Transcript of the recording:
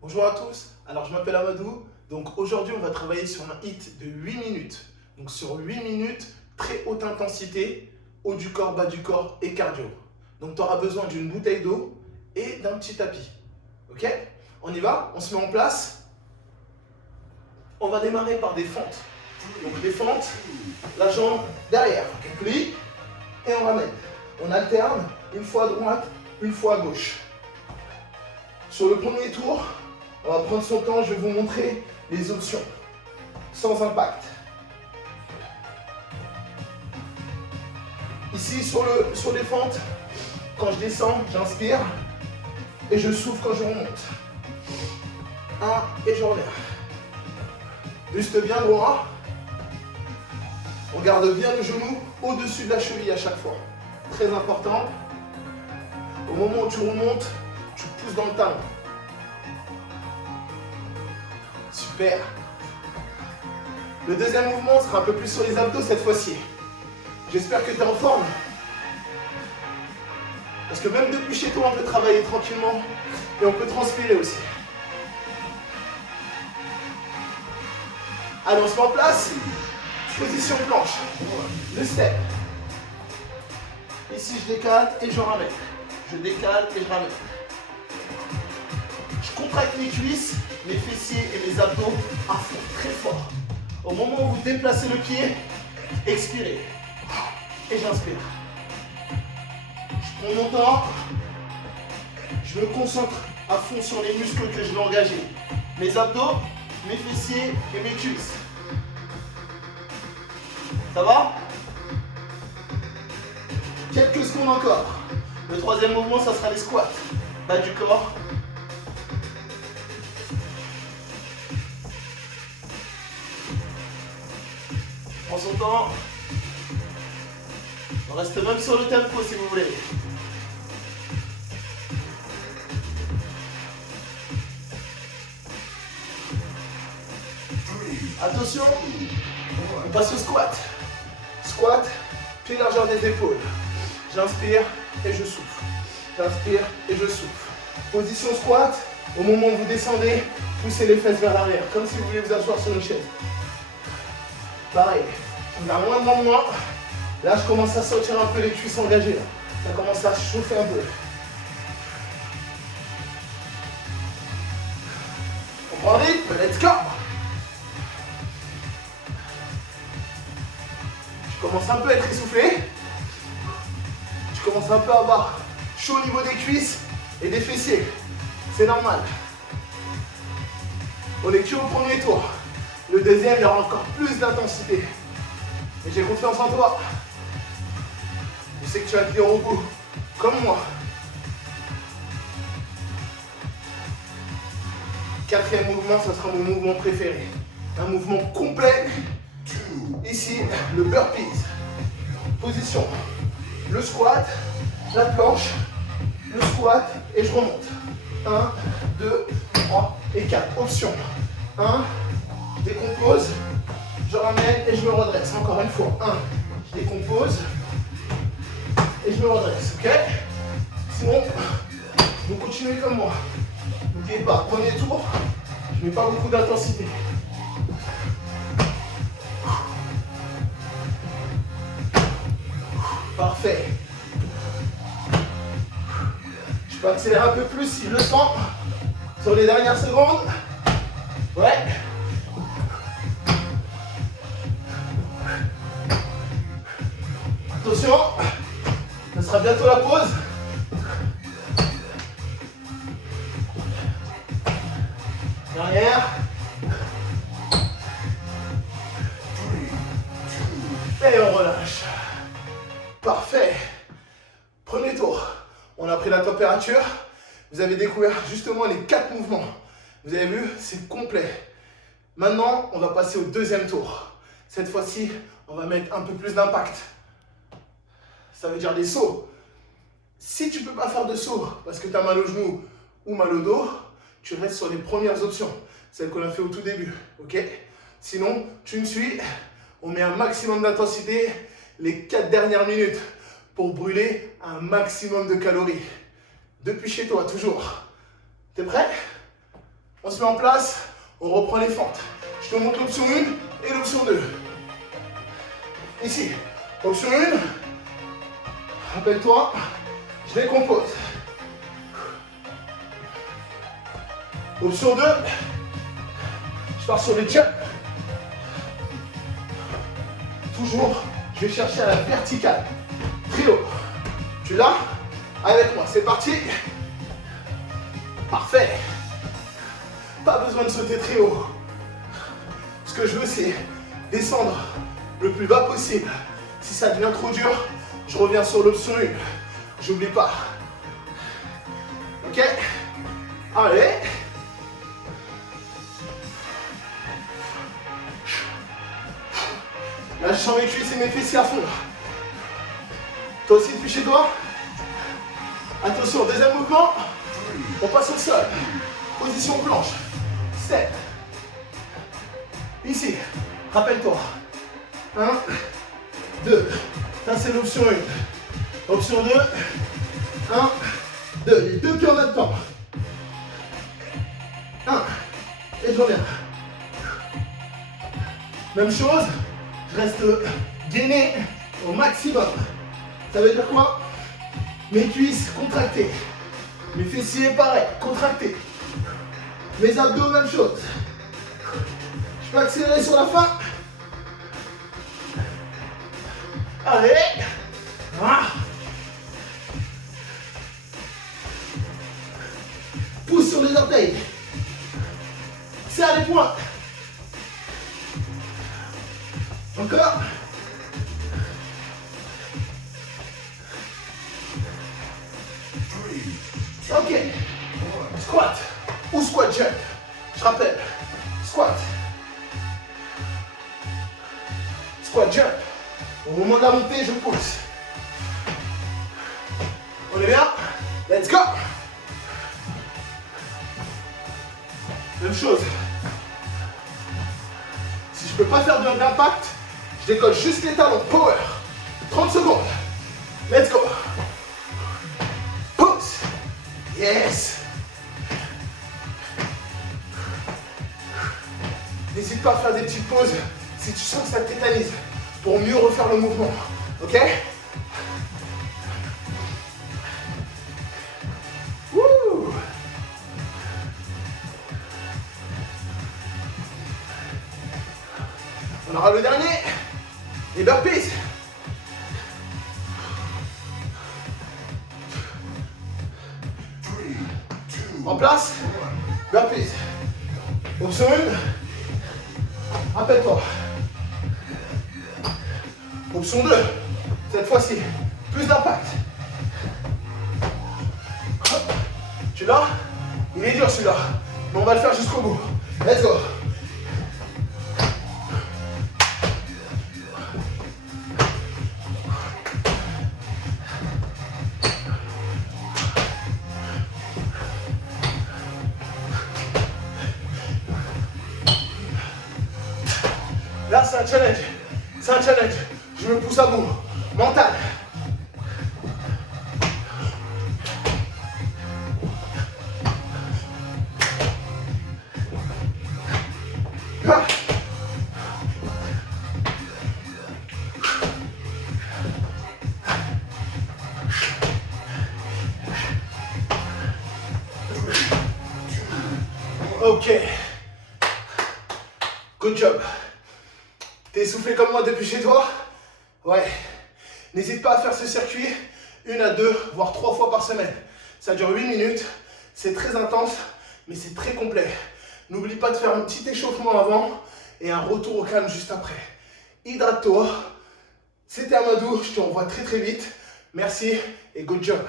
Bonjour à tous, alors je m'appelle Amadou, donc aujourd'hui on va travailler sur un HIIT de 8 minutes. Donc sur 8 minutes, très haute intensité, haut du corps, bas du corps et cardio. Donc tu auras besoin d'une bouteille d'eau et d'un petit tapis. Ok? On y va? On se met en place. On va démarrer par des fentes. Donc les fentes, la jambe derrière, on plie et on ramène. On alterne, une fois à droite, une fois à gauche. Sur le premier tour, on va prendre son temps, je vais vous montrer les options, sans impact. Ici, sur les fentes, quand je descends, j'inspire et je souffle quand je remonte. 1 et je reviens. Buste bien droit. On garde bien le genou au-dessus de la cheville à chaque fois. Très important. Au moment où tu remontes, tu pousses dans le talon. Super. Le deuxième mouvement sera un peu plus sur les abdos cette fois-ci. J'espère que tu es en forme. Parce que même depuis chez toi, on peut travailler tranquillement et on peut transpirer aussi. Allez, on se met en place. Position planche. Le step. Ici, je décale et je ramène. Je décale et je ramène. Je contracte mes cuisses, mes fessiers et mes abdos à fond, très fort. Au moment où vous déplacez le pied, expirez. Et j'inspire. Je prends mon temps. Je me concentre à fond sur les muscles que je vais engager. Mes abdos, mes fessiers et mes cuisses. Ça va? Quelques secondes encore. Le troisième mouvement, ça sera les squats. Bas du corps. Prends son temps. On reste même sur le tempo si vous voulez. Attention, on passe au squat. Squat, pied largeur des épaules. J'inspire et je souffle. J'inspire et je souffle. Position squat, au moment où vous descendez, poussez les fesses vers l'arrière, comme si vous vouliez vous asseoir sur une chaise. Pareil, on a moins. Là, je commence à sortir un peu les cuisses engagées. Là. Ça commence à chauffer un peu. On prend le rythme, let's go! Je commence un peu à être essoufflé. Je commence un peu à avoir chaud au niveau des cuisses et des fessiers. C'est normal. On est que au premier tour. Le deuxième, il y aura encore plus d'intensité. Et j'ai confiance en toi. Je sais que tu vas tenir au bout, comme moi. Quatrième mouvement, ce sera mon mouvement préféré. Un mouvement complet. Ici, le burpees. Position. Le squat, la planche, le squat et je remonte. 1, 2, 3 et 4. Option. 1, je décompose, je ramène et je me redresse. Encore une fois. 1, je décompose et je me redresse. Ok? Sinon, vous continuez comme moi. N'oubliez pas, premier tour, je ne mets pas beaucoup d'intensité. Parfait. Je peux accélérer un peu plus si je le sens. Sur les dernières secondes. Ouais. Attention. Ce sera bientôt la pause. Derrière. Et on relâche. Parfait. Premier tour. On a pris la température. Vous avez découvert justement les 4 mouvements. Vous avez vu, c'est complet. Maintenant, on va passer au deuxième tour. Cette fois-ci, on va mettre un peu plus d'impact. Ça veut dire des sauts. Si tu ne peux pas faire de saut parce que tu as mal au genou ou mal au dos, tu restes sur les premières options. Celles qu'on a fait au tout début. Ok? Sinon, tu me suis. On met un maximum d'intensité les 4 dernières minutes pour brûler un maximum de calories. Depuis chez toi, toujours. T'es prêt? On se met en place, on reprend les fentes. Je te montre l'option 1 et l'option 2. Ici, option 1, rappelle-toi, je décompose. Option 2, je pars sur les jumps. Toujours, je vais chercher à la verticale. Trio. Tu l'as? Avec moi, c'est parti. Parfait. Pas besoin de sauter très haut. Ce que je veux, c'est descendre le plus bas possible. Si ça devient trop dur, je reviens sur l'option 1. J'oublie pas. Ok? Allez. Là, je sens mes cuisses et mes fessiers à fond. Toi aussi depuis chez toi? Attention, deuxième mouvement. On passe au sol. Position planche. Step. Ici. Rappelle-toi. 1, 2. Ça, c'est l'option 1. Option 2. 1, 2. Les deux pieds en même temps. 1. Et je reviens. Même chose. Je reste gainé au maximum. Ça veut dire quoi? Mes cuisses contractées. Mes fessiers, pareil, contractés. Mes abdos, même chose. Je peux accélérer sur la fin. Allez. Ah. Pousse sur les orteils. Serre les poings. Encore. Ok. Squat ou squat jump. Je rappelle. Squat. Squat jump. Au moment de la montée, je pousse. On est bien? Let's go. Même chose. Si je peux pas faire d'impact, je décolle juste les talons. Power. 30 secondes. Let's go. Pousse. Yes. N'hésite pas à faire des petites pauses si tu sens que ça te tétanise pour mieux refaire le mouvement. Ok? Wouh. On aura le dernier. Les burpees. En place. Burpees. Option 1. Rappelle-toi. Option 2. Cette fois-ci, plus d'impact. Tu l'as? Il est dur celui-là. Mais on va le faire jusqu'au bout. Let's go. Là, c'est un challenge. C'est un challenge. Je me pousse à bout. Mental. Ah. Ok. Good job. T'es essoufflé comme moi depuis chez toi? Ouais. N'hésite pas à faire ce circuit 1 à 2, voire 3 fois par semaine. Ça dure 8 minutes. C'est très intense, mais c'est très complet. N'oublie pas de faire un petit échauffement avant et un retour au calme juste après. Hydrate-toi. C'était Amadou. Je te revois très très vite. Merci et good job.